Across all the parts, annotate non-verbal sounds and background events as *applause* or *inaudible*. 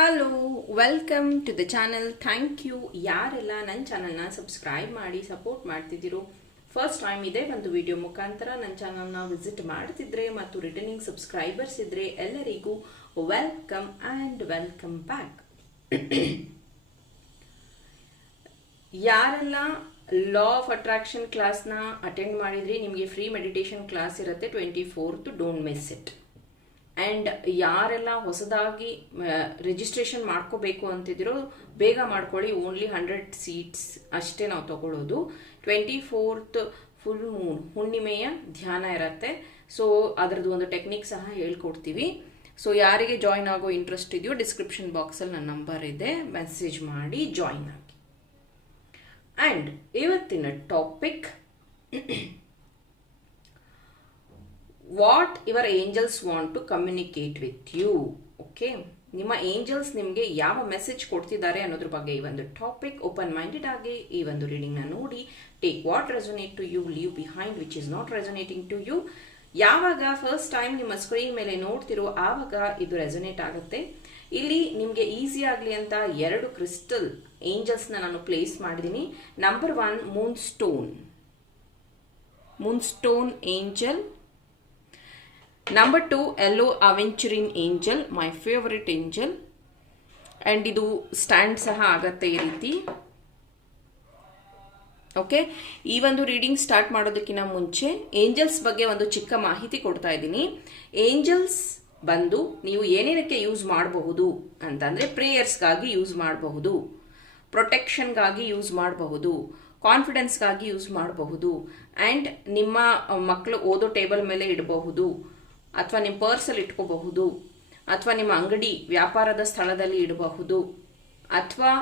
Hello welcome to the channel thank you ಯಾರೆಲ್ಲ ನನ್ನ ಚಾನಲ್ನ ಸಬ್ಸ್ಕ್ರೈಬ್ ಮಾಡಿ ಸಪೋರ್ಟ್ ಮಾಡ್ತಿದ್ದೀರೋ ಫಸ್ಟ್ ಟೈಮ್ ಇದೆ ಒಂದು ವಿಡಿಯೋ ಮುಖಾಂತರ ನನ್ನ ಚಾನಲ್ನ ವಿಸಿಟ್ ಮಾಡ್ತಿದ್ರೆ ಮತ್ತು ರಿಟರ್ನಿಂಗ್ ಸಬ್ಸ್ಕ್ರೈಬರ್ಸ್ ಇದ್ರೆ ಎಲ್ಲರಿಗೂ ವೆಲ್ಕಮ್ ಆ್ಯಂಡ್ ವೆಲ್ಕಮ್ ಬ್ಯಾಕ್ ಯಾರೆಲ್ಲ ಲಾ ಆಫ್ ಅಟ್ರಾಕ್ಷನ್ ಕ್ಲಾಸ್ನ ಅಟೆಂಡ್ ಮಾಡಿದ್ರಿ ನಿಮಗೆ ಫ್ರೀ ಮೆಡಿಟೇಷನ್ ಕ್ಲಾಸ್ ಇರುತ್ತೆ twenty fourth don't miss it and ಯಾರೆಲ್ಲ ಹೊಸದಾಗಿ ರಿಜಿಸ್ಟ್ರೇಷನ್ ಮಾಡ್ಕೋಬೇಕು ಅಂತಿದ್ದೀರೋ ಬೇಗ ಮಾಡ್ಕೊಳ್ಳಿ. ಓನ್ಲಿ ಹಂಡ್ರೆಡ್ ಸೀಟ್ಸ್ ಅಷ್ಟೇ ನಾವು ತಗೊಳ್ಳೋದು ಟ್ವೆಂಟಿ ಫೋರ್ತ್ ಫುಲ್ ಮೂನ್ ಹುಣ್ಣಿಮೆಯ ಧ್ಯಾನ ಇರುತ್ತೆ. ಸೊ ಅದರದ್ದು ಒಂದು ಟೆಕ್ನಿಕ್ ಸಹ ಹೇಳ್ಕೊಡ್ತೀವಿ. ಸೊ ಯಾರಿಗೆ ಜಾಯಿನ್ ಆಗೋ ಇಂಟ್ರೆಸ್ಟ್ ಇದೆಯೋ ಡಿಸ್ಕ್ರಿಪ್ಷನ್ ಬಾಕ್ಸಲ್ಲಿ ನನ್ನ ನಂಬರ್ ಇದೆ. ಮೆಸೇಜ್ ಮಾಡಿ ಜಾಯಿನ್ ಆಗಿ. ಆ್ಯಂಡ್ ಇವತ್ತಿನ topic what your angels want to communicate with you okay ನಿಮ್ಮ ಏಂಜಲ್ಸ್ ನಿಮಗೆ ಯಾವ ಮೆಸೇಜ್ ಕೊಡ್ತಿದ್ದಾರೆ ಅನ್ನೋದ್ರ ಬಗ್ಗೆ ಈ ಒಂದು ಟಾಪಿಕ್ ಓಪನ್ ಮೈಂಡೆಡ್ ಆಗಿ ಈ ಒಂದು ರೀಡಿಂಗ್ನ ನೋಡಿ take what resonate to you leave behind which is not resonating to you ಯಾವಾಗ ಫಸ್ಟ್ ಟೈಮ್ ನಿಮ್ಮ ಸ್ಕ್ರೀನ್ ಮೇಲೆ ನೋಡ್ತಿರೋ ಆವಾಗ ಇದು ರೆಸೊನೇಟ್ ಆಗುತ್ತೆ. ಇಲ್ಲಿ ನಿಮಗೆ ಈಸಿ ಆಗಲಿ ಅಂತ ಎರಡು ಕ್ರಿಸ್ಟಲ್ ಏಂಜಲ್ಸ್ನ ನಾನು ಪ್ಲೇಸ್ ಮಾಡಿದ್ದೀನಿ. Number one moon stone moon stone angel number two yellow aventurine angel my favourite angel and ಇದು ಸ್ಟ್ಯಾಂಡ್ ಸಹ ಆಗತ್ತೆ ಈ ರೀತಿ. ಓಕೆ ಈ ಒಂದು ರೀಡಿಂಗ್ ಸ್ಟಾರ್ಟ್ ಮಾಡೋದಕ್ಕಿಂತ ಮುಂಚೆ ಏಂಜಲ್ಸ್ ಬಗ್ಗೆ ಒಂದು ಚಿಕ್ಕ ಮಾಹಿತಿ ಕೊಡ್ತಾ ಇದ್ದೀನಿ. ಏಂಜಲ್ಸ್ ಬಂದು ನೀವು ಏನೇನಕ್ಕೆ ಯೂಸ್ ಮಾಡಬಹುದು ಅಂತಂದರೆ ಪ್ರೇಯರ್ಸ್ಗಾಗಿ ಯೂಸ್ ಮಾಡಬಹುದು. ಪ್ರೊಟೆಕ್ಷನ್ಗಾಗಿ ಯೂಸ್ ಮಾಡಬಹುದು. ಕಾನ್ಫಿಡೆನ್ಸ್ಗಾಗಿ ಯೂಸ್ ಮಾಡಬಹುದು. ಆ್ಯಂಡ್ ನಿಮ್ಮ ಮಕ್ಕಳು ಓದೋ ಟೇಬಲ್ ಮೇಲೆ ಇಡಬಹುದು. ಅಥವಾ ನಿಮ್ಮ ಪರ್ಸಲ್ಲಿ ಇಟ್ಕೋಬಹುದು, ಅಥವಾ ನಿಮ್ಮ ಅಂಗಡಿ ವ್ಯಾಪಾರದ ಸ್ಥಳದಲ್ಲಿ ಇಡಬಹುದು, ಅಥವಾ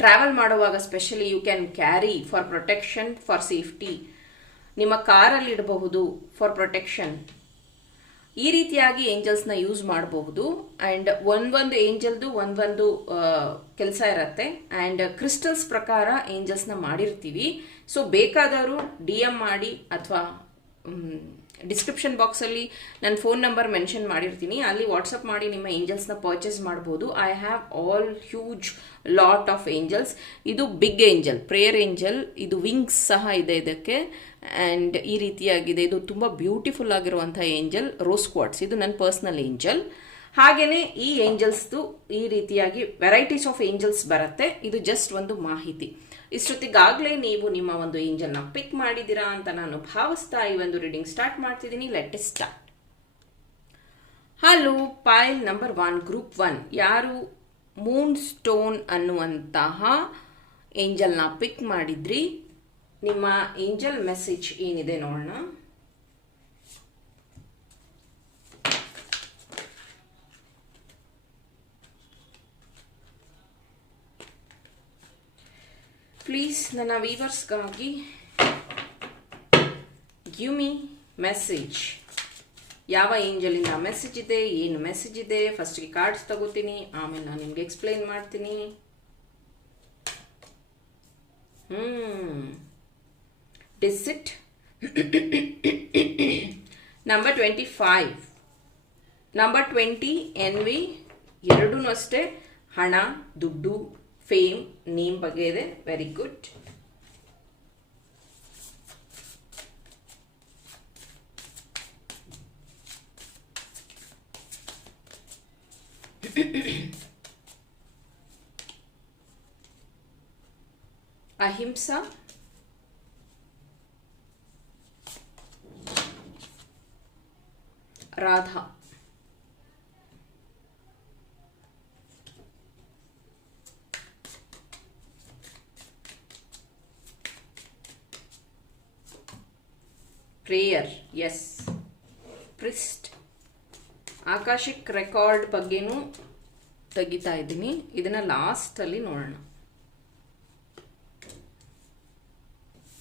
ಟ್ರಾವೆಲ್ ಮಾಡುವಾಗ specially you can carry for protection for safety ನಿಮ್ಮ ಕಾರಲ್ಲಿ ಇಡಬಹುದು ಫಾರ್ ಪ್ರೊಟೆಕ್ಷನ್ ಈ ರೀತಿಯಾಗಿ ಏಂಜಲ್ಸ್ನ ಯೂಸ್ ಮಾಡಬಹುದು. ಆ್ಯಂಡ್ ಒಂದೊಂದು ಏಂಜಲ್ದು ಒಂದೊಂದು ಕೆಲಸ ಇರುತ್ತೆ. ಆ್ಯಂಡ್ ಕ್ರಿಸ್ಟಲ್ಸ್ ಪ್ರಕಾರ ಏಂಜಲ್ಸ್ನ ಮಾಡಿರ್ತೀವಿ. ಸೊ ಬೇಕಾದವರು ಡಿ ಎಂ ಮಾಡಿ ಅಥವಾ ಡಿಸ್ಕ್ರಿಪ್ಷನ್ ಬಾಕ್ಸಲ್ಲಿ ನನ್ನ ಫೋನ್ ನಂಬರ್ ಮೆನ್ಷನ್ ಮಾಡಿರ್ತೀನಿ. ಅಲ್ಲಿ ವಾಟ್ಸಪ್ ಮಾಡಿ ನಿಮ್ಮ ಏಂಜಲ್ಸ್ನ ಪರ್ಚೇಸ್ ಮಾಡ್ಬೋದು. I have all huge lot of angels ಇದು ಬಿಗ್ ಏಂಜಲ್ ಪ್ರೇಯರ್ ಏಂಜಲ್ ಇದು ವಿಂಗ್ಸ್ ಸಹ ಇದೆ ಇದಕ್ಕೆ. ಆ್ಯಂಡ್ ಈ ರೀತಿಯಾಗಿದೆ. ಇದು ತುಂಬ ಬ್ಯೂಟಿಫುಲ್ ಆಗಿರುವಂಥ ಏಂಜಲ್ ರೋಸ್ ಕ್ವಾಟ್ಸ್ ಇದು ನನ್ನ ಪರ್ಸ್ನಲ್ ಏಂಜಲ್ ಹಾಗೆಯೇ ಈ ಏಂಜಲ್ಸ್ದು ಈ ರೀತಿಯಾಗಿ ವೆರೈಟೀಸ್ ಆಫ್ ಏಂಜಲ್ಸ್ ಬರುತ್ತೆ. ಇದು ಜಸ್ಟ್ ಒಂದು ಮಾಹಿತಿ. ಇಷ್ಟೊತ್ತಿಗಾಗಲೇ ನೀವು ನಿಮ್ಮ ಒಂದು ಏಂಜಲ್ನ ಪಿಕ್ ಮಾಡಿದ್ದೀರಾ ಅಂತ ನಾನು ಭಾವಿಸ್ತಾ ಈ ಒಂದು ರೀಡಿಂಗ್ ಸ್ಟಾರ್ಟ್ ಮಾಡ್ತಿದ್ದೀನಿ. Let is start. Hello pile number one, group one. ಯಾರು ಮೂನ್ ಸ್ಟೋನ್ ಅನ್ನುವಂತಹ ಏಂಜಲ್ನ ಪಿಕ್ ಮಾಡಿದ್ರಿ? ನಿಮ್ಮ ಏಂಜಲ್ ಮೆಸೇಜ್ ಏನಿದೆ ನೋಡೋಣ. ಪ್ಲೀಸ್ ನನ್ನ ವೀವರ್ಸ್ಗಾಗಿ ಗಿವ್ ಮಿ ಮೆಸೇಜ್ ಯಾವ ಏಂಜಲಿಂದ ಮೆಸೇಜ್ ಇದೆ, ಏನು ಮೆಸೇಜ್ ಇದೆ ಫಸ್ಟ್ಗೆ ಕಾರ್ಡ್ಸ್ ತಗೋತೀನಿ, ಆಮೇಲೆ ನಾನು ನಿಮ್ಗೆ ಎಕ್ಸ್ಪ್ಲೈನ್ ಮಾಡ್ತೀನಿ. ಹ್ಮ್. Deceit number twenty five number twenty N V ಎರಡೂ ಅಷ್ಟೇ, ಹಣ, ದುಡ್ಡು ಫೇಮ್ ನೇಮ್ ಬಗ್ಗೆ ಇದೆ ವೆರಿ ಗುಡ್ ಅಹಿಂಸಾ prayer yes priest. Akashic record ಬಗ್ಗೆನೂ ತೆಗಿತಾ ಇದ್ದೀನಿ. ಇದನ್ನ ಲಾಸ್ಟಲ್ಲಿ ನೋಡೋಣ.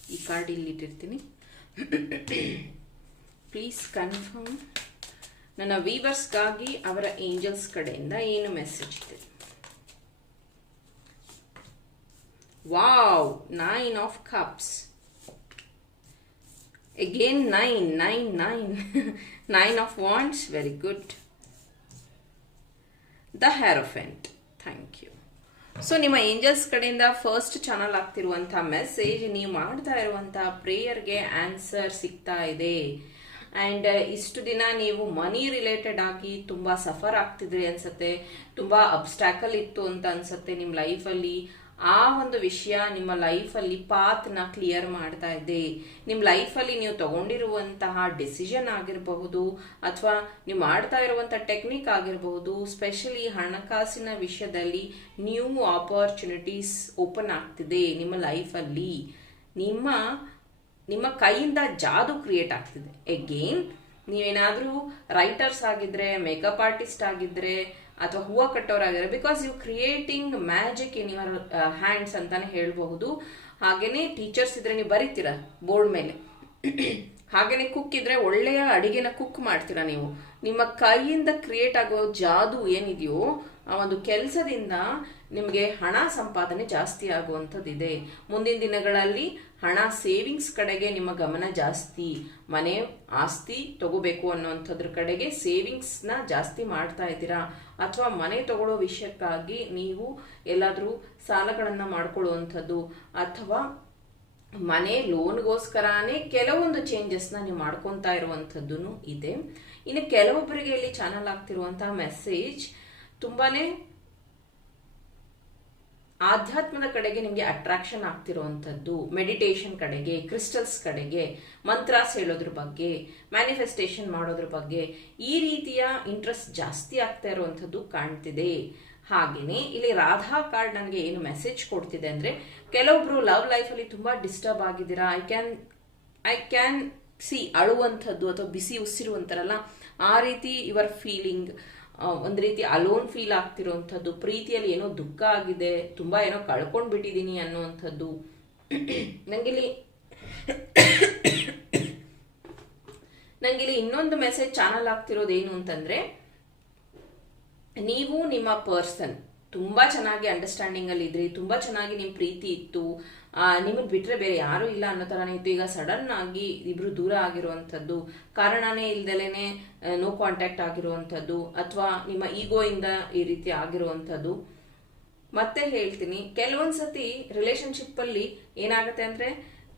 ಈ ಕಾರ್ಡ್ ಇಲ್ಲಿ ಇಟ್ಟಿರ್ತೀನಿ. ಪ್ಲೀಸ್ ಕನ್ಫರ್ಮ್ ನನ್ನ ವೀವರ್ಸ್ಗಾಗಿ ಅವರ ಏಂಜಲ್ಸ್ ಕಡೆಯಿಂದ ಏನು ಮೆಸೇಜ್ ಇದೆ? Wow nine of cups again 9 9 9 9 of wands, very good. The hierophant thank you so ನಿಮ್ಮ ಏಂಜಲ್ಸ್ ಕಡೆಯಿಂದ ಫಸ್ಟ್ ಚಾನಲ್ ಆಗ್ತಿರುವಂಥ ಮೆಸೇಜ್ ನೀವು ಮಾಡ್ತಾ ಇರುವಂಥ ಪ್ರೇಯರ್ಗೆ ಆನ್ಸರ್ ಸಿಗ್ತಾ ಇದೆ. ಆ್ಯಂಡ್ ಇಷ್ಟು ದಿನ ನೀವು ಮನಿ ರಿಲೇಟೆಡ್ ಆಗಿ ತುಂಬ ಸಫರ್ ಆಗ್ತಿದ್ರಿ ಅನ್ಸತ್ತೆ. ತುಂಬ ಅಬ್ಸ್ಟ್ಯಾಕಲ್ ಇತ್ತು ಅಂತ ಅನ್ಸತ್ತೆ ನಿಮ್ಮ ಲೈಫಲ್ಲಿ ಆ ಒಂದು ವಿಷಯ ನಿಮ್ಮ ಲೈಫಲ್ಲಿ ಪಾತ್ನ ಕ್ಲಿಯರ್ ಮಾಡ್ತಾ ಇದೆ. ನಿಮ್ಮ ಲೈಫಲ್ಲಿ ನೀವು ತಗೊಂಡಿರುವಂತಹ ಡಿಸಿಷನ್ ಆಗಿರಬಹುದು ಅಥವಾ ನೀವು ಮಾಡ್ತಾ ಇರುವಂಥ ಟೆಕ್ನಿಕ್ ಆಗಿರಬಹುದು, ಸ್ಪೆಷಲಿ ಹಣಕಾಸಿನ ವಿಷಯದಲ್ಲಿ ನ್ಯೂ ಆಪರ್ಚುನಿಟೀಸ್ ಓಪನ್ ಆಗ್ತಿದೆ ನಿಮ್ಮ ಲೈಫಲ್ಲಿ. ನಿಮ್ಮ ನಿಮ್ಮ ಕೈಯಿಂದ ಜಾದು ಕ್ರಿಯೇಟ್ ಆಗ್ತಿದೆ. ಎಗೇನ್ ನೀವೇನಾದರೂ ರೈಟರ್ಸ್ ಆಗಿದ್ರೆ ಮೇಕಪ್ ಆರ್ಟಿಸ್ಟ್ ಆಗಿದ್ರೆ ಅಥವಾ ಹೂವು ಕಟ್ಟೋರಾಗಿದ್ದಾರೆ. Because you creating magic in your hands ಅಂತಾನೆ ಹೇಳಬಹುದು. ಹಾಗೇನೆ ಟೀಚರ್ಸ್ ಇದ್ರೆ ನೀವು ಬರೀತೀರ ಬೋರ್ಡ್ ಮೇಲೆ. ಹಾಗೇನೆ ಕುಕ್ ಇದ್ರೆ ಒಳ್ಳೆಯ ಅಡಿಗೆನ ಕುಕ್ ಮಾಡ್ತೀರಾ ನೀವು. ನಿಮ್ಮ ಕೈಯಿಂದ ಕ್ರಿಯೇಟ್ ಆಗೋ ಜಾದು ಏನಿದೆಯೋ, ಆ ಒಂದು ಕೆಲಸದಿಂದ ನಿಮಗೆ ಹಣ ಸಂಪಾದನೆ ಜಾಸ್ತಿ ಆಗುವಂಥದ್ದಿದೆ. ಮುಂದಿನ ದಿನಗಳಲ್ಲಿ ಹಣ ಸೇವಿಂಗ್ಸ್ ಕಡೆಗೆ ನಿಮ್ಮ ಗಮನ ಜಾಸ್ತಿ, ಮನೆ ಆಸ್ತಿ ತಗೋಬೇಕು ಅನ್ನೋಂಥದ್ರ ಕಡೆಗೆ ಸೇವಿಂಗ್ಸ್ನ ಜಾಸ್ತಿ ಮಾಡ್ತಾ ಇದ್ದೀರಾ. ಅಥವಾ ಮನೆ ತಗೊಳ್ಳೋ ವಿಷಯಕ್ಕಾಗಿ ನೀವು ಎಲ್ಲಾದರೂ ಸಾಲಗಳನ್ನು ಮಾಡ್ಕೊಳ್ಳುವಂಥದ್ದು ಅಥವಾ ಮನೆ ಲೋನ್ಗೋಸ್ಕರನೇ ಕೆಲವೊಂದು ಚೇಂಜಸ್ನ ನೀವು ಮಾಡ್ಕೊತಾ ಇರುವಂಥದ್ದು ಇದೆ. ಇನ್ನು ಕೆಲವೊಬ್ಬರಿಗೆ ಇಲ್ಲಿ ಚಾನಲ್ ಆಗ್ತಿರುವಂತಹ ಮೆಸೇಜ್ ತುಂಬಾನೇ ಆಧ್ಯಾತ್ಮದ ಕಡೆಗೆ ನಿಮಗೆ ಅಟ್ರಾಕ್ಷನ್ ಆಗ್ತಿರುವಂಥದ್ದು ಮೆಡಿಟೇಷನ್ ಕಡೆಗೆ ಕ್ರಿಸ್ಟಲ್ಸ್ ಕಡೆಗೆ ಮಂತ್ರಾಸ್ ಹೇಳೋದ್ರ ಬಗ್ಗೆ ಮ್ಯಾನಿಫೆಸ್ಟೇಷನ್ ಮಾಡೋದ್ರ ಬಗ್ಗೆ, ಈ ರೀತಿಯ ಇಂಟ್ರೆಸ್ಟ್ ಜಾಸ್ತಿ ಆಗ್ತಾ ಇರುವಂಥದ್ದು ಕಾಣ್ತಿದೆ. ಹಾಗೆಯೇ ಇಲ್ಲಿ ರಾಧಾ ಕಾರ್ಡ್ ನನಗೆ ಏನು ಮೆಸೇಜ್ ಕೊಡ್ತಿದೆ ಅಂದರೆ, ಕೆಲವೊಬ್ರು ಲವ್ ಲೈಫಲ್ಲಿ ತುಂಬ ಡಿಸ್ಟರ್ಬ್ ಆಗಿದ್ದೀರಾ I can I can see ಅಳುವಂಥದ್ದು ಅಥವಾ ಬಿಸಿ ಉಸಿರು ಅಂತಾರಲ್ಲ, ಆ ರೀತಿ ಯುವರ್ ಫೀಲಿಂಗ್ ಒಂದು ರೀತಿ ಅಲೋನ್ ಫೀಲ್ ಆಗ್ತಿರೋವಂಥದ್ದು, ಪ್ರೀತಿಯಲ್ಲಿ ಏನೋ ದುಃಖ ಆಗಿದೆ, ತುಂಬ ಏನೋ ಕಳ್ಕೊಂಡು ಬಿಟ್ಟಿದ್ದೀನಿ ಅನ್ನುವಂಥದ್ದು. ನನಗಿಲ್ಲಿ ನನಗಿಲ್ಲಿ ಇನ್ನೊಂದು ಮೆಸೇಜ್ ಚಾನಲ್ ಏನು ಅಂತಂದ್ರೆ, ನೀವು ನಿಮ್ಮ ಪರ್ಸನ್ ತುಂಬಾ ಚೆನ್ನಾಗಿ ಅಂಡರ್ಸ್ಟ್ಯಾಂಡಿಂಗ್ ಅಲ್ಲಿ ಇದ್ರಿ ತುಂಬಾ ಚೆನ್ನಾಗಿ ನಿಮ್ ಪ್ರೀತಿ ಇತ್ತು ನಿಮ್ಮನ್ ಬಿಟ್ರೆ ಬೇರೆ ಯಾರು ಇಲ್ಲ ಅನ್ನೋ ತರನೇ ಇತ್ತು ಈಗ ಸಡನ್ ಆಗಿ ಇಬ್ರು ದೂರ ಆಗಿರುವಂಥದ್ದು, ಕಾರಣನೇ ಇಲ್ದಲೇನೆ ನೋ ಕಾಂಟ್ಯಾಕ್ಟ್ ಆಗಿರುವಂಥದ್ದು, ಅಥವಾ ನಿಮ್ಮ ಈಗೋ ಇಂದ ಈ ರೀತಿ ಆಗಿರುವಂಥದ್ದು. ಮತ್ತೆ ಹೇಳ್ತೀನಿ ಕೆಲವೊಂದ್ಸತಿ ರಿಲೇಶನ್ಶಿಪ್ ಅಲ್ಲಿ ಏನಾಗುತ್ತೆ ಅಂದ್ರೆ,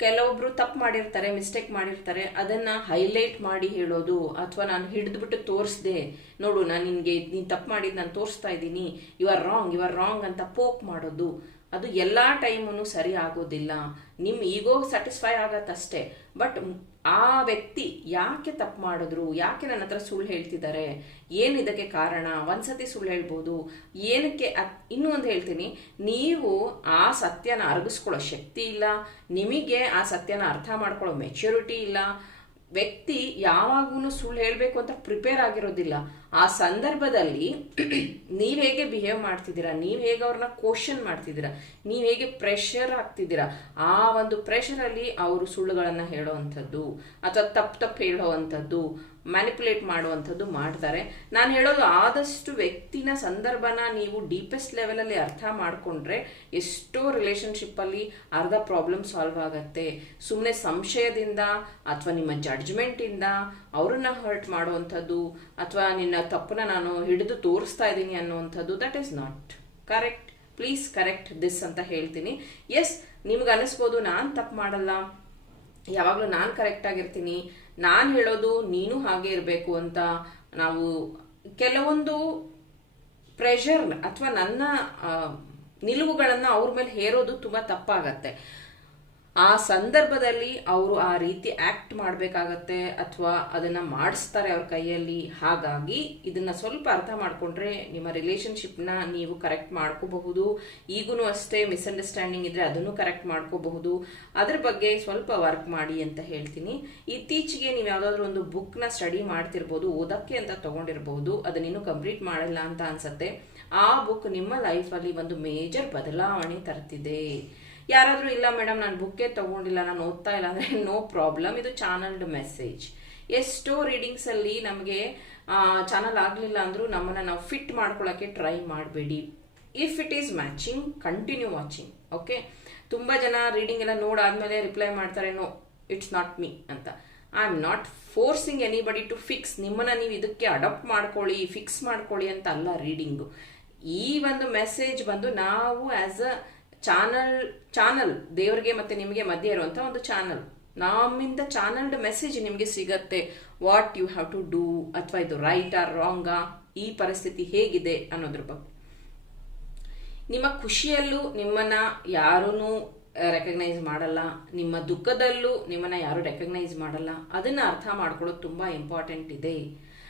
ಕೆಲವೊಬ್ರು ತಪ್ಪು ಮಾಡಿರ್ತಾರೆ ಮಿಸ್ಟೇಕ್ ಮಾಡಿರ್ತಾರೆ, ಅದನ್ನ ಹೈಲೈಟ್ ಮಾಡಿ ಹೇಳೋದು, ಅಥವಾ ನಾನು ಹಿಡಿದ್ಬಿಟ್ಟು ತೋರಿಸ್ದೆ, ನೋಡು, ನಾನು ನಿನ್ಗೆ ನೀನು ತಪ್ಪು ಮಾಡಿದ್ದು ನಾನು ತೋರಿಸ್ತಾ ಇದ್ದೀನಿ you are wrong you are wrong ಅಂತ ಪೋಕ್ ಮಾಡೋದು. ಅದು ಎಲ್ಲಾ ಟೈಮೂ ಸರಿ ಆಗೋದಿಲ್ಲ. ನಿಮ್ಮ ಈಗೋ ಸ್ಯಾಟಿಸ್ಫೈ ಆಗತ್ತಷ್ಟೇ. ಬಟ್ ಆ ವ್ಯಕ್ತಿ ಯಾಕೆ ತಪ್ಪು ಮಾಡಿದ್ರು? ಯಾಕೆ ನನ್ನ ಹತ್ರ ಸುಳ್ಳು ಹೇಳ್ತಿದ್ದಾರೆ? ಏನು ಇದಕ್ಕೆ ಕಾರಣ? ಒಂದ್ಸತಿ ಸುಳ್ಳು ಹೇಳ್ಬೋದು. ಏನಕ್ಕೆ ಇನ್ನೂ ಒಂದು ಹೇಳ್ತೀನಿ. ನೀವು ಆ ಸತ್ಯನ ಅರಗಿಸ್ಕೊಳ್ಳೋ ಶಕ್ತಿ ಇಲ್ಲ. ನಿಮಗೆ ಆ ಸತ್ಯನ ಅರ್ಥ ಮಾಡ್ಕೊಳ್ಳೋ ಮೆಚ್ಯೂರಿಟಿ ಇಲ್ಲ. ವ್ಯಕ್ತಿ ಯಾವಾಗೂ ಸುಳ್ಳು ಹೇಳಬೇಕು ಅಂತ ಪ್ರಿಪೇರ್ ಆಗಿರೋದಿಲ್ಲ. ಆ ಸಂದರ್ಭದಲ್ಲಿ *clears throat* ನೀವು ಹೇಗೆ ಬಿಹೇವ್ ಮಾಡ್ತಿದ್ದೀರಾ? ನೀವು ಹೇಗೆ ಅವ್ರನ್ನ ಕ್ವಶನ್ ಮಾಡ್ತಿದ್ದೀರಾ? ನೀವು ಹೇಗೆ ಪ್ರೆಷರ್ ಆಗ್ತಿದ್ದೀರಾ ಆ ಒಂದು ಪ್ರೆಷರಲ್ಲಿ ಅವರು ಸುಳ್ಳುಗಳನ್ನು ಹೇಳೋವಂಥದ್ದು, ಅಥವಾ ತಪ್ಪು ತಪ್ಪು ಹೇಳೋವಂಥದ್ದು ಮ್ಯಾನಿಪುಲೇಟ್ ಮಾಡುವಂಥದ್ದು ಮಾಡ್ತಾರೆ. ನಾನು ಹೇಳೋದು ಆದಷ್ಟು ವ್ಯಕ್ತಿನ ಸಂದರ್ಭನ ನೀವು ಡೀಪೆಸ್ಟ್ ಲೆವೆಲಲ್ಲಿ ಅರ್ಥ ಮಾಡಿಕೊಂಡ್ರೆ ಎಷ್ಟೋ ರಿಲೇಷನ್ಶಿಪ್ಪಲ್ಲಿ ಅರ್ಧ ಪ್ರಾಬ್ಲಮ್ ಸಾಲ್ವ್ ಆಗುತ್ತೆ. ಸುಮ್ಮನೆ ಸಂಶಯದಿಂದ ಅಥವಾ ನಿಮ್ಮ ಜಡ್ಜ್ಮೆಂಟಿಂದ ಅವ್ರನ್ನ ಹರ್ಟ್ ಮಾಡುವಂಥದ್ದು ಅಥವಾ ನಿನ್ನ ತಪ್ಪನ್ನ ನಾನು ಹಿಡಿದು ತೋರಿಸ್ತಾ ಇದ್ದೀನಿ ಅನ್ನುವಂಥದ್ದು that is not correct please correct this ಅಂತ ಹೇಳ್ತೀನಿ. ಎಸ್ ನಿಮ್ಗೆ ಅನಿಸ್ಬೋದು, ನಾನು ತಪ್ಪು ಮಾಡಲ್ಲ. ಯಾವಾಗಲೂ ನಾನು ಕರೆಕ್ಟ್ ಆಗಿರ್ತೀನಿ, ನಾನು ಹೇಳೋದು ನೀನು ಹಾಗೆ ಇರಬೇಕು ಅಂತ ನಾವು ಕೆಲವೊಂದು ಪ್ರೆಷರ್ ಅಥವಾ ನನ್ನ ನಿಲುವುಗಳನ್ನು ಅವ್ರ ಮೇಲೆ ಹೇರೋದು ತುಂಬ ತಪ್ಪಾಗತ್ತೆ. ಆ ಸಂದರ್ಭದಲ್ಲಿ ಅವರು ಆ ರೀತಿ ಆಕ್ಟ್ ಮಾಡಬೇಕಾಗತ್ತೆ ಅಥವಾ ಅದನ್ನ ಮಾಡಿಸ್ತಾರೆ ಅವ್ರ ಕೈಯಲ್ಲಿ. ಹಾಗಾಗಿ ಇದನ್ನ ಸ್ವಲ್ಪ ಅರ್ಥ ಮಾಡ್ಕೊಂಡ್ರೆ ನಿಮ್ಮ ರಿಲೇಶನ್ಶಿಪ್ನ ನೀವು ಕರೆಕ್ಟ್ ಮಾಡ್ಕೋಬಹುದು. ಈಗೂ ಅಷ್ಟೇ ಮಿಸ್ಅಂಡರ್ಸ್ಟ್ಯಾಂಡಿಂಗ್ ಇದ್ರೆ ಅದನ್ನು ಕರೆಕ್ಟ್ ಮಾಡ್ಕೋಬಹುದು. ಅದ್ರ ಬಗ್ಗೆ ಸ್ವಲ್ಪ ವರ್ಕ್ ಮಾಡಿ ಅಂತ ಹೇಳ್ತೀನಿ. ಇತ್ತೀಚೆಗೆ ನೀವು ಯಾವುದಾದ್ರೂ ಒಂದು ಬುಕ್ನ ಸ್ಟಡಿ ಮಾಡ್ತಿರ್ಬೋದು, ಓದಕ್ಕೆ ಅಂತ ತಗೊಂಡಿರ್ಬೋದು, ಅದನ್ನ ಇನ್ನೂ ಕಂಪ್ಲೀಟ್ ಮಾಡಿಲ್ಲ ಅಂತ ಅನ್ಸತ್ತೆ. ಆ ಬುಕ್ ನಿಮ್ಮ ಲೈಫಲ್ಲಿ ಒಂದು ಮೇಜರ್ ಬದಲಾವಣೆ ತರ್ತಿದೆ. ಯಾರಾದರೂ ಇಲ್ಲ ಮೇಡಮ್ ನಾನು ಬುಕ್ಕೇ ತಗೊಂಡಿಲ್ಲ, ನಾನು ಓದ್ತಾ ಇಲ್ಲ ಅಂದರೆ ನೋ ಪ್ರಾಬ್ಲಮ್ ಇದು ಚಾನಲ್ಡ್ ಮೆಸೇಜ್ ಎಷ್ಟೋ ರೀಡಿಂಗ್ಸಲ್ಲಿ ನಮಗೆ ಚಾನಲ್ ಆಗಲಿಲ್ಲ ಅಂದರೂ ನಮ್ಮನ್ನು ನಾವು ಫಿಟ್ ಮಾಡ್ಕೊಳ್ಳೋಕ್ಕೆ ಟ್ರೈ ಮಾಡಬೇಡಿ. If it is matching continue watching okay ತುಂಬ ಜನ ರೀಡಿಂಗ್ ಎಲ್ಲ ನೋಡಾದ್ಮೇಲೆ ರಿಪ್ಲೈ ಮಾಡ್ತಾರೆ ನೋ ಇಟ್ಸ್ ನಾಟ್ ಮೀ ಅಂತ. I am not forcing anybody to fix ನಿಮ್ಮನ್ನ ನೀವು ಇದಕ್ಕೆ ಅಡಾಪ್ಟ್ ಮಾಡ್ಕೊಳ್ಳಿ ಫಿಕ್ಸ್ ಮಾಡ್ಕೊಳ್ಳಿ ಅಂತ ಅಲ್ಲ ರೀಡಿಂಗು ಈ ಒಂದು ಮೆಸೇಜ್ ಬಂದು ನಾವು ಆಸ್ ಅ ಚಾನಲ್ ಚಾನಲ್, ದೇವರಿಗೆ ಮತ್ತೆ ನಿಮಗೆ ಮಧ್ಯೆ ಇರುವಂತ ಒಂದು ಚಾನಲ್. ನಮ್ಮಿಂದ ಚಾನಲ್ಡ್ ಮೆಸೇಜ್ ನಿಮಗೆ ಸಿಗತ್ತೆ. What you have to do ಅಥವಾ ಇದು ರೈಟ್ ಆರ್ ರಾಂಗಾ ಈ ಪರಿಸ್ಥಿತಿ ಹೇಗಿದೆ ಅನ್ನೋದ್ರ ಬಗ್ಗೆ. ನಿಮ್ಮ ಖುಷಿಯಲ್ಲೂ ನಿಮ್ಮನ್ನ ಯಾರೂ ರೆಕಗ್ನೈಸ್ ಮಾಡಲ್ಲ. ನಿಮ್ಮ ದುಃಖದಲ್ಲೂ ನಿಮ್ಮನ್ನ ಯಾರು ರೆಕಗ್ನೈಸ್ ಮಾಡಲ್ಲ. ಅದನ್ನ ಅರ್ಥ ಮಾಡ್ಕೊಳ್ಳೋದು ತುಂಬಾ ಇಂಪಾರ್ಟೆಂಟ್ ಇದೆ.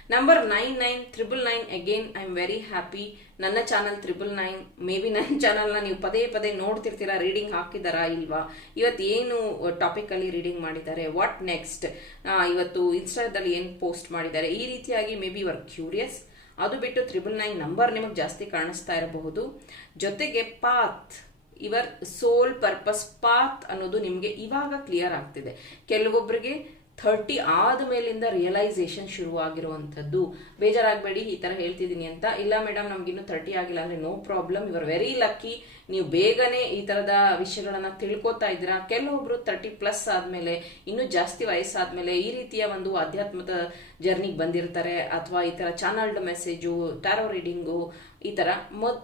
Number nine nine triple nine again I am very happy ನನ್ನ channel triple nine may be ನನ್ನ *laughs* ಚಾನಲ್ನ ನೀವು ಪದೇ ಪದೇ ನೋಡ್ತಿರ್ತೀರಾ ರೀಡಿಂಗ್ ಹಾಕಿದಾರಾ ಇಲ್ವಾ? ಇವತ್ತು ಏನು ಟಾಪಿಕಲ್ಲಿ ರೀಡಿಂಗ್ ಮಾಡಿದ್ದಾರೆ? ವಾಟ್ ನೆಕ್ಸ್ಟ್ ಇವತ್ತು ಇನ್ಸ್ಟಾದಲ್ಲಿ ಏನು ಪೋಸ್ಟ್ ಮಾಡಿದ್ದಾರೆ? ಈ ರೀತಿಯಾಗಿ may be you are curious ಅದು ಬಿಟ್ಟು ತ್ರಿಬಲ್ ನೈನ್ ನಂಬರ್ ನಿಮಗೆ ಜಾಸ್ತಿ ಕಾಣಿಸ್ತಾ ಇರಬಹುದು. ಜೊತೆಗೆ ಪಾತ್ ಇವರ್ ಸೋಲ್ ಪರ್ಪಸ್ ಪಾತ್ ಅನ್ನೋದು ನಿಮಗೆ ಇವಾಗ ಕ್ಲಿಯರ್ ಆಗ್ತಿದೆ. ಕೆಲವೊಬ್ಬರಿಗೆ ಥರ್ಟಿ ಆದ ಮೇಲಿಂದ ರಿಯಲೈಸೇಷನ್ ಶುರುವಾಗಿರುವಂಥದ್ದು. ಬೇಜಾರಾಗಬೇಡಿ, ಈ ಥರ ಹೇಳ್ತಿದ್ದೀನಿ ಅಂತ. ಇಲ್ಲ ಮೇಡಮ್, ನಮ್ಗಿನ್ನೂ ಥರ್ಟಿ ಆಗಿಲ್ಲ ಅಂದ್ರೆ no problem you are very lucky ನೀವು ಬೇಗನೆ ಈ ತರದ ವಿಷಯಗಳನ್ನ ತಿಳ್ಕೊತಾ ಇದ್ದೀರಾ? ಕೆಲವೊಬ್ರು ತರ್ಟಿ ಪ್ಲಸ್ ಆದ್ಮೇಲೆ, ಇನ್ನೂ ಜಾಸ್ತಿ ವಯಸ್ಸಾದ್ಮೇಲೆ ಈ ರೀತಿಯ ಒಂದು ಆಧ್ಯಾತ್ಮದ ಜರ್ನಿಗೆ ಬಂದಿರ್ತಾರೆ, ಅಥವಾ ಈ ತರ ಚಾನಲ್ಡ್ ಮೆಸೇಜು ಟ್ಯಾರೋ ರೀಡಿಂಗು ಈ ತರ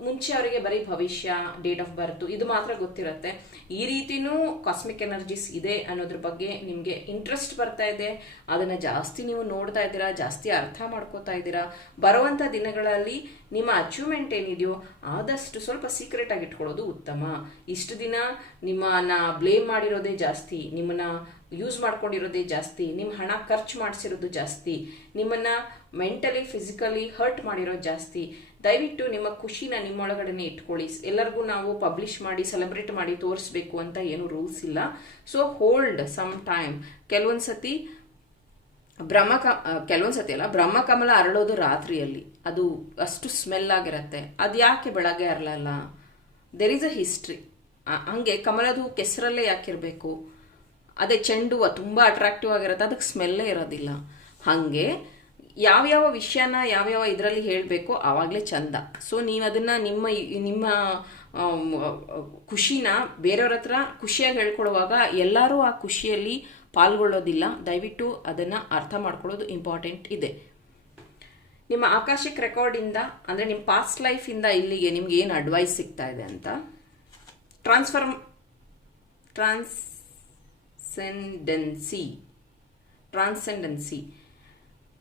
ಮುಂಚೆ ಅವರಿಗೆ ಬರೀ ಭವಿಷ್ಯ ಡೇಟ್ ಆಫ್ ಬರ್ತ್ ಇದು ಮಾತ್ರ ಗೊತ್ತಿರುತ್ತೆ. ಈ ರೀತಿನೂ ಕಾಸ್ಮಿಕ್ ಎನರ್ಜೀಸ್ ಇದೆ ಅನ್ನೋದ್ರ ಬಗ್ಗೆ ನಿಮ್ಗೆ ಇಂಟ್ರೆಸ್ಟ್ ಬರ್ತಾ ಇದೆ. ಅದನ್ನ ಜಾಸ್ತಿ ನೀವು ನೋಡ್ತಾ ಇದ್ದೀರಾ, ಜಾಸ್ತಿ ಅರ್ಥ ಮಾಡ್ಕೋತಾ ಇದ್ದೀರಾ? ಬರುವಂತ ದಿನಗಳಲ್ಲಿ ನಿಮ್ಮ ಅಚೀವ್ಮೆಂಟ್ ಏನಿದೆಯೋ, ಆದಷ್ಟು ಸ್ವಲ್ಪ ಸೀಕ್ರೆಟ್ ಆಗಿ ಇಟ್ಕೊಳ್ಳೋದು ಉತ್ತಮ. ಇಷ್ಟು ದಿನ ನಿಮ್ಮನ್ನ ಬ್ಲೇಮ್ ಮಾಡಿರೋದೇ ಜಾಸ್ತಿ, ನಿಮ್ಮನ್ನ ಯೂಸ್ ಮಾಡ್ಕೊಂಡಿರೋದೇ ಜಾಸ್ತಿ ನಿಮ್ಮ ಹಣ ಖರ್ಚು ಮಾಡಿಸಿರೋದು ಜಾಸ್ತಿ, ನಿಮ್ಮನ್ನ ಮೆಂಟಲಿ ಫಿಸಿಕಲಿ ಹರ್ಟ್ ಮಾಡಿರೋದು ಜಾಸ್ತಿ. ದಯವಿಟ್ಟು ನಿಮ್ಮ ಖುಷಿನ ನಿಮ್ಮೊಳಗಡೆನೆ ಇಟ್ಕೊಳ್ಳಿ. ಎಲ್ಲರಿಗೂ ನಾವು ಪಬ್ಲಿಷ್ ಮಾಡಿ ಸೆಲೆಬ್ರೇಟ್ ಮಾಡಿ ತೋರಿಸ್ಬೇಕು ಅಂತ ಏನು ರೂಲ್ಸ್ ಇಲ್ಲ. ಸೊ ಹೋಲ್ಡ್ ಸಮ್ ಟೈಮ್ ಕೆಲವೊಂದ್ಸತಿ ಬ್ರಹ್ಮ ಕ ಕೆಲವೊಂದ್ಸತಿ ಅಲ್ಲ ಬ್ರಹ್ಮಕಮಲ ಅರಳೋದು ರಾತ್ರಿಯಲ್ಲಿ. ಅದು ಅಷ್ಟು ಸ್ಮೆಲ್ ಆಗಿರತ್ತೆ. ಅದು ಯಾಕೆ ಬೆಳಗ್ಗೆ ಅರಳಲ್ಲ ದೆರ್ ಇಸ್ ಅ ಹಿಸ್ಟ್ರಿ ಹಂಗೆ ಕಮಲದ ಹೂ ಕೆಸರಲ್ಲೇ ಯಾಕಿರಬೇಕು? ಅದೇ ಚೆಂಡು ಹೂವು ತುಂಬ ಅಟ್ರಾಕ್ಟಿವ್ ಆಗಿರುತ್ತೆ, ಅದಕ್ಕೆ ಸ್ಮೆಲ್ಲೇ ಇರೋದಿಲ್ಲ. ಹಾಗೆ ಯಾವ್ಯಾವ ವಿಷಯನ ಯಾವ್ಯಾವ ಇದರಲ್ಲಿ ಹೇಳಬೇಕು ಆವಾಗಲೇ ಚಂದ. ಸೊ ನೀವು ಅದನ್ನು ನಿಮ್ಮ ನಿಮ್ಮ ಖುಷಿನ ಬೇರೆಯವ್ರ ಹತ್ರ ಖುಷಿಯಾಗಿ ಹೇಳ್ಕೊಡುವಾಗ ಎಲ್ಲರೂ ಆ ಖುಷಿಯಲ್ಲಿ ಪಾಲ್ಗೊಳ್ಳೋದಿಲ್ಲ. ದಯವಿಟ್ಟು ಅದನ್ನು ಅರ್ಥ ಮಾಡ್ಕೊಳ್ಳೋದು ಇಂಪಾರ್ಟೆಂಟ್ ಇದೆ. ನಿಮ್ಮ ಆಕಾಶಿಕ್ ರೆಕಾರ್ಡಿಂದ, ಅಂದರೆ ನಿಮ್ಮ ಪಾಸ್ಟ್ ಲೈಫಿಂದ ಇಲ್ಲಿಗೆ ನಿಮ್ಗೆ ಏನು ಅಡ್ವೈಸ್ ಸಿಗ್ತಾ ಇದೆ ಅಂತ? Transform transcendence transcendence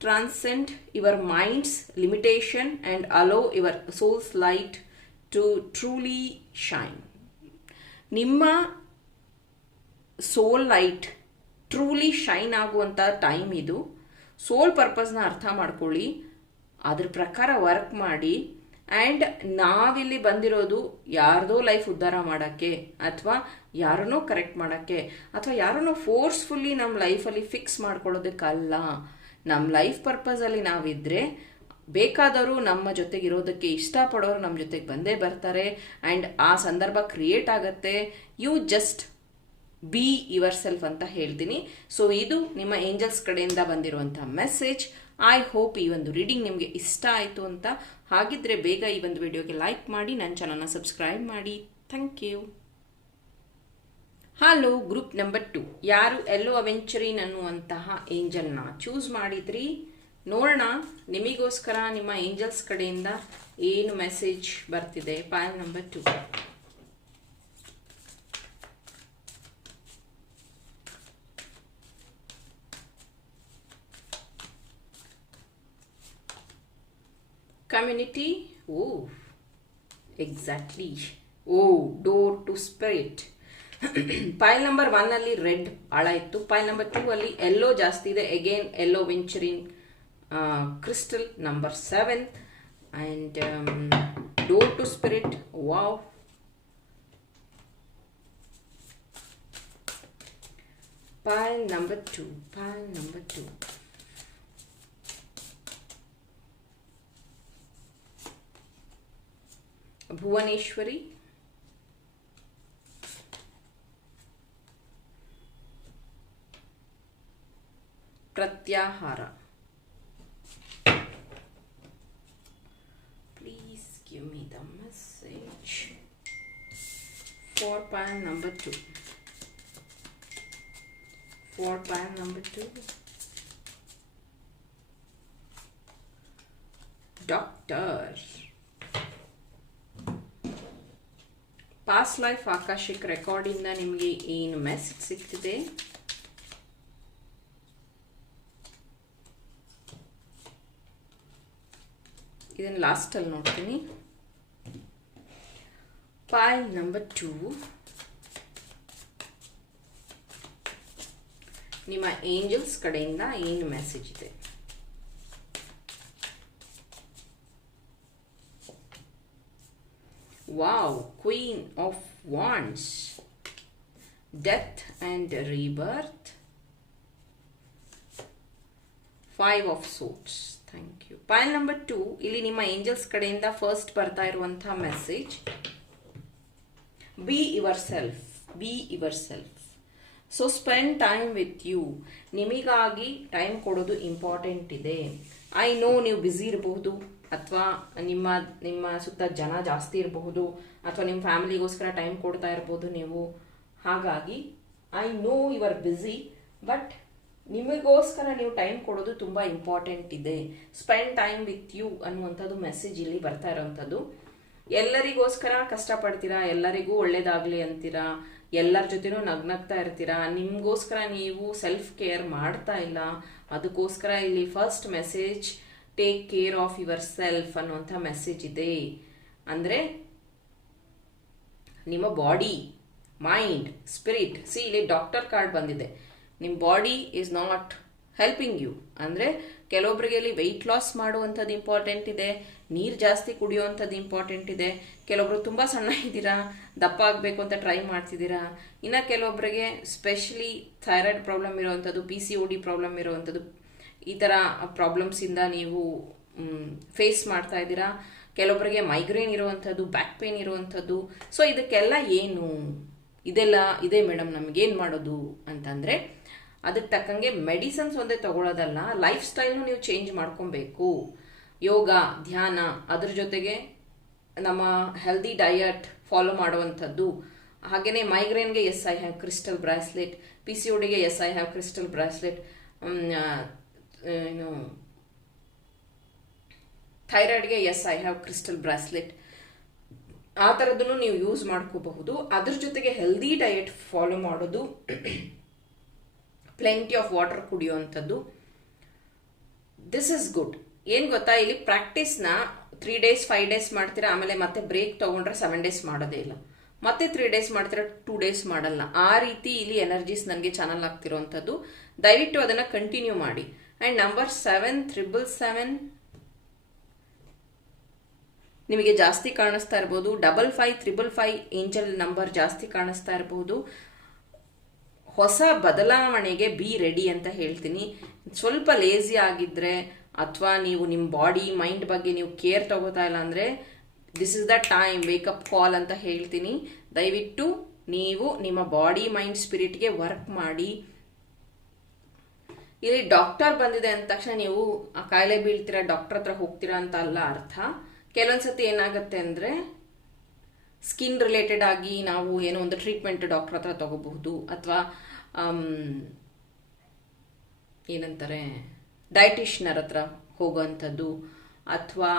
transcend your minds limitation and allow your soul's light to truly shine ನಿಮ್ಮ ಸೋಲ್ ಲೈಟ್ ಟ್ರೂಲಿ ಶೈನ್ ಆಗುವಂಥ ಟೈಮ್ ಇದು. ಸೋಲ್ ಪರ್ಪಸ್ನ ಅರ್ಥ ಮಾಡ್ಕೊಳ್ಳಿ. ಅದ್ರ ಪ್ರಕಾರ ವರ್ಕ್ ಮಾಡಿ ಆ್ಯಂಡ್ ನಾವಿಲ್ಲಿ ಬಂದಿರೋದು ಯಾರ್ದೋ ಲೈಫ್ ಉದ್ಧಾರ ಮಾಡೋಕ್ಕೆ, ಅಥವಾ ಯಾರನ್ನೋ ಕರೆಕ್ಟ್ ಮಾಡೋಕ್ಕೆ, ಅಥವಾ ಯಾರನ್ನೋ ಫೋರ್ಸ್ಫುಲ್ಲಿ ನಮ್ಮ ಲೈಫಲ್ಲಿ ಫಿಕ್ಸ್ ಮಾಡ್ಕೊಳ್ಳೋದಕ್ಕಲ್ಲ. ನಮ್ಮ ಲೈಫ್ ಪರ್ಪಸಲ್ಲಿ ನಾವಿದ್ರೆ ಬೇಕಾದವರು ನಮ್ಮ ಜೊತೆಗೆ ಇರೋದಕ್ಕೆ ಇಷ್ಟಪಡೋರು ನಮ್ಮ ಜೊತೆಗೆ ಬಂದೇ ಬರ್ತಾರೆ ಆ್ಯಂಡ್ ಆ ಸಂದರ್ಭ ಕ್ರಿಯೇಟ್ ಆಗುತ್ತೆ. You just be yourself ಅಂತ ಹೇಳ್ತೀನಿ. ಸೊ ಇದು ನಿಮ್ಮ ಏಂಜಲ್ಸ್ ಕಡೆಯಿಂದ ಬಂದಿರುವಂಥ ಮೆಸೇಜ್ ಐ ಹೋಪ್ ಈ ಒಂದು ರೀಡಿಂಗ್ ನಿಮಗೆ ಇಷ್ಟ ಆಯಿತು ಅಂತ. ಹಾಗಿದ್ರೆ ಬೇಗ ಈ ಒಂದು ವಿಡಿಯೋಗೆ ಲೈಕ್ ಮಾಡಿ ನನ್ನ ಚಾನಲ್ನ ಸಬ್ಸ್ಕ್ರೈಬ್ ಮಾಡಿ. Thank you hello group number two ಯಾರು ಎಲ್ಲೋ ಅವೆಂಚರಿನ್ ಅನ್ನುವಂತಹ ಏಂಜಲ್ನ ಚೂಸ್ ಮಾಡಿದ್ರಿ? ನೋಡೋಣ, ನಿಮಗೋಸ್ಕರ ನಿಮ್ಮ ಏಂಜಲ್ಸ್ ಕಡೆಯಿಂದ ಏನು ಮೆಸೇಜ್ ಬರ್ತಿದೆ? Pile number two community? Oh, exactly. Oh, door to spirit. Pile number one ಅಲ್ಲಿ ರೆಡ್ ಆಳ ಇತ್ತು ಪೈಲ್ ನಂಬರ್ ಟೂ ಅಲ್ಲಿ ಎಲ್ಲೋ ಜಾಸ್ತಿ ಇದೆ. Again yellow aventurine crystal number seven and door to spirit wow pile number 2 pile number 2 Bhuvaneshwari. प्रत्याहार। Please give me the message for pan number two for pan number two doctors past life akashic ರೆಕಾರ್ಡಿಂದ ನಿಮಗೆ ಏನು message ಸಿಗ್ತಿದೆ? ಇದನ್ನು ಲಾಸ್ಟಲ್ಲಿ ನೋಡ್ತೀನಿ. Pile number two ನಿಮ್ಮ angels ಕಡೆಯಿಂದ ಏನು ಮೆಸೇಜ್ ಇದೆ? Wow queen of wands death and rebirth five of swords thank you pile number two ಇಲ್ಲಿ ನಿಮ್ಮ ಏಂಜಲ್ಸ್ ಕಡೆಯಿಂದ ಫಸ್ಟ್ ಬರ್ತಾ ಇರುವಂತಹ message be yourself be yourself so spend time with you ನಿಮಗಾಗಿ ಟೈಮ್ ಕೊಡೋದು ಇಂಪಾರ್ಟೆಂಟ್ ಇದೆ. ಐ ನೋ ನೀವು busy ಇರಬಹುದು. ಅಥವಾ ನಿಮ್ಮ ನಿಮ್ಮ ಸುತ್ತ ಜನ ಜಾಸ್ತಿ ಇರಬಹುದು, ಅಥವಾ ನಿಮ್ಮ ಫ್ಯಾಮಿಲಿಗೋಸ್ಕರ ಟೈಮ್ ಕೊಡ್ತಾ ಇರ್ಬೋದು ನೀವು. ಹಾಗಾಗಿ, I know you are busy, but ನಿಮಗೋಸ್ಕರ ನೀವು ಟೈಮ್ ಕೊಡೋದು ತುಂಬ ಇಂಪಾರ್ಟೆಂಟ್ ಇದೆ. ಸ್ಪೆಂಡ್ ಟೈಮ್ ವಿತ್ ಯು ಅನ್ನುವಂಥದ್ದು ಮೆಸೇಜ್ ಇಲ್ಲಿ ಬರ್ತಾ ಇರೋವಂಥದ್ದು ಎಲ್ಲರಿಗೋಸ್ಕರ ಕಷ್ಟಪಡ್ತೀರಾ? ಎಲ್ಲರಿಗೂ ಒಳ್ಳೇದಾಗಲಿ ಅಂತೀರಾ? ಎಲ್ಲರ ಜೊತೆನೂ ನಗ್ನಗ್ತಾ ಇರ್ತೀರಾ? ನಿಮಗೋಸ್ಕರ ನೀವು ಸೆಲ್ಫ್ ಕೇರ್ ಮಾಡ್ತಾ ಇಲ್ಲ? ಅದಕ್ಕೋಸ್ಕರ ಇಲ್ಲಿ first message take care of yourself ಅನ್ನುವಂಥ ಮೆಸೇಜ್ ಇದೆ. ಅಂದರೆ ನಿಮ್ಮ ಬಾಡಿ ಮೈಂಡ್ ಸ್ಪಿರಿಟ್ ಸಿ ಇಲ್ಲಿ ಡಾಕ್ಟರ್ ಕಾರ್ಡ್ ಬಂದಿದೆ. ನಿಮ್ಮ body is not helping you ಅಂದರೆ ಕೆಲವೊಬ್ಬರಿಗೆ ಇಲ್ಲಿ ವೆಯ್ಟ್ ಲಾಸ್ ಮಾಡುವಂಥದ್ದು ಇಂಪಾರ್ಟೆಂಟ್ ಇದೆ, ನೀರು ಜಾಸ್ತಿ ಕುಡಿಯುವಂಥದ್ದು ಇಂಪಾರ್ಟೆಂಟ್ ಇದೆ. ಕೆಲವೊಬ್ರು ತುಂಬ ಸಣ್ಣ ಇದ್ದೀರಾ, ದಪ್ಪ ಆಗಬೇಕು ಅಂತ ಟ್ರೈ ಮಾಡ್ತಿದ್ದೀರಾ. ಇನ್ನು ಕೆಲವೊಬ್ಬರಿಗೆ ಸ್ಪೆಷಲಿ ಥೈರಾಯ್ಡ್ ಪ್ರಾಬ್ಲಮ್ ಇರುವಂಥದ್ದು P C O D problem ಇರುವಂಥದ್ದು ಈ ಥರ ಪ್ರಾಬ್ಲಮ್ಸಿಂದ ನೀವು ಫೇಸ್ ಮಾಡ್ತಾ ಇದ್ದೀರಾ? ಕೆಲವೊಬ್ಬರಿಗೆ ಮೈಗ್ರೇನ್ ಇರುವಂಥದ್ದು ಬ್ಯಾಕ್ ಪೇನ್ ಇರುವಂಥದ್ದು. ಸೊ ಇದಕ್ಕೆಲ್ಲ ಏನು? ಇದೆಲ್ಲ, ಇದೆ ಮೇಡಮ್ ನಮಗೇನು ಮಾಡೋದು ಅಂತಂದರೆ, ಅದಕ್ಕೆ ತಕ್ಕಂಗೆ ಮೆಡಿಸನ್ಸ್ ಒಂದೇ ತಗೊಳ್ಳೋದಲ್ಲ ಲೈಫ್ ಸ್ಟೈಲ್ನು ನೀವು ಚೇಂಜ್ ಮಾಡ್ಕೊಬೇಕು. ಯೋಗ, ಧ್ಯಾನ, ಅದ್ರ ಜೊತೆಗೆ ನಮ್ಮ ಹೆಲ್ದಿ ಡಯಟ್ ಫಾಲೋ ಮಾಡುವಂಥದ್ದು. ಹಾಗೆಯೇ ಮೈಗ್ರೇನ್ಗೆ yes I have crystal bracelet P C ಒಡಿಗೆ yes I have crystal bracelet ಏನು ಥೈರಾಯ್ಡ್ಗೆ, yes, I have crystal bracelet. ಆ ಥರದನ್ನು ನೀವು ಯೂಸ್ ಮಾಡ್ಕೋಬಹುದು. ಅದ್ರ ಜೊತೆಗೆ ಹೆಲ್ದಿ ಡಯೆಟ್ ಫಾಲೋ ಮಾಡೋದು, plenty of water ಕುಡಿಯುವಂಥದ್ದು. This is good. ಏನು ಗೊತ್ತಾ? ಇಲ್ಲಿ ಪ್ರಾಕ್ಟೀಸ್ನ ತ್ರೀ ಡೇಸ್, ಫೈವ್ ಡೇಸ್ ಮಾಡ್ತೀರಾ, ಆಮೇಲೆ ಮತ್ತೆ ಬ್ರೇಕ್ ತೊಗೊಂಡ್ರೆ ಸೆವೆನ್ ಡೇಸ್ ಮಾಡೋದೇ ಇಲ್ಲ. ಮತ್ತೆ ತ್ರೀ ಡೇಸ್ ಮಾಡ್ತೀರಾ, ಟೂ ಡೇಸ್ ಮಾಡಲ್ಲ. ಆ ರೀತಿ ಇಲ್ಲಿ ಎನರ್ಜೀಸ್ ನನಗೆ ಚಾನಲ್ ಆಗ್ತಿರೋವಂಥದ್ದು ದಯವಿಟ್ಟು ಅದನ್ನು ಕಂಟಿನ್ಯೂ ಮಾಡಿ. And number seven triple seven ನಿಮಗೆ ಜಾಸ್ತಿ ಕಾಣಿಸ್ತಾ ಇರ್ಬೋದು. Double five triple five angel number ಜಾಸ್ತಿ ಕಾಣಿಸ್ತಾ ಇರ್ಬೋದು. ಹೊಸ ಬದಲಾವಣೆಗೆ ಬಿ ರೆಡಿ ಅಂತ ಹೇಳ್ತೀನಿ. ಸ್ವಲ್ಪ ಲೇಜಿ ಆಗಿದ್ರೆ ಅಥವಾ ನೀವು ನಿಮ್ಮ ಬಾಡಿ ಮೈಂಡ್ ಬಗ್ಗೆ ನೀವು ಕೇರ್ ತಗೋತಾ ಇಲ್ಲ ಅಂದರೆ this is the time wake up call ಅಂತ ಹೇಳ್ತೀನಿ. ದಯವಿಟ್ಟು ನೀವು ನಿಮ್ಮ ಬಾಡಿ ಮೈಂಡ್ ಸ್ಪಿರಿಟ್ಗೆ ವರ್ಕ್ ಮಾಡಿ. ಇಲ್ಲಿ ಡಾಕ್ಟರ್ ಬಂದಿದೆ ಅಂದ ತಕ್ಷಣ ನೀವು ಆ ಕಾಯಿಲೆ ಬೀಳ್ತೀರಾ, ಡಾಕ್ಟರ್ ಹತ್ರ ಹೋಗ್ತೀರಾ ಅಂತ ಅಲ್ಲ ಅರ್ಥ. ಕೆಲವೊಂದ್ಸತಿ ಏನಾಗುತ್ತೆ ಅಂದರೆ ಸ್ಕಿನ್ ರಿಲೇಟೆಡ್ ಆಗಿ ನಾವು ಏನೋ ಒಂದು ಟ್ರೀಟ್ಮೆಂಟ್ ಡಾಕ್ಟರ್ ಹತ್ರ ತಗೋಬಹುದು ಅಥವಾ ಏನಂತಾರೆ ಡಯಟಿಷನರ್ ಹತ್ರ ಹೋಗುವಂಥದ್ದು ಅಥವಾ